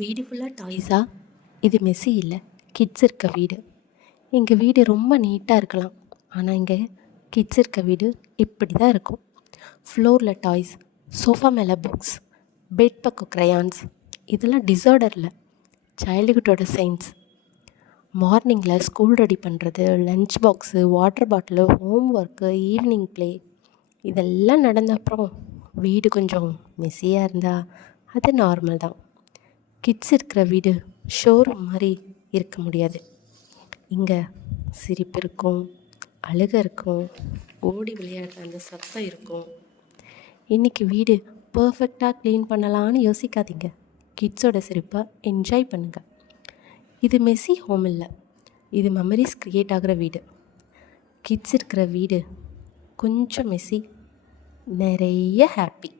வீடு ஃபுல்லாக டாய்ஸா? இது மெஸ்ஸி இல்லை, கிட்ஸ் இருக்க வீடு. எங்கள் வீடு ரொம்ப நீட்டாக இருக்கலாம், ஆனால் இங்கே கிட்ஸ் இருக்க வீடு இப்படி தான் இருக்கும். ஃப்ளோரில் டாய்ஸ், சோஃபா மேலே புக்ஸ், பெட் பக்கம் க்ரையான்ஸ். இதெல்லாம் டிஸார்டர் இல்லை, சைல்டுஹுட்டோட சயின்ஸ். மார்னிங்கில் ஸ்கூல் ரெடி பண்ணுறது, lunch box, water bottle, home work, evening play இதெல்லாம் நடந்த அப்புறம் வீடு கொஞ்சம் மெஸ்ஸியாக இருந்தால் அது நார்மல் தான். கிட்ஸ் இருக்கிற வீடு ஷோரூம் மாதிரி இருக்க முடியாது. இங்கே சிரிப்பு இருக்கும், அழுகை இருக்கும், ஓடி விளையாடுற அந்த சத்தம் இருக்கும். இன்றைக்கி வீடு பர்ஃபெக்டாக க்ளீன் பண்ணலான்னு யோசிக்காதீங்க. கிட்ஸோட சிரிப்பை என்ஜாய் பண்ணுங்கள். இது மெஸ்ஸி ஹோம் இல்லை, இது மெமரிஸ் க்ரியேட் ஆகிற வீடு. கிட்ஸ் இருக்கிற வீடு கொஞ்சம் மெஸ்ஸி, நிறைய ஹாப்பி.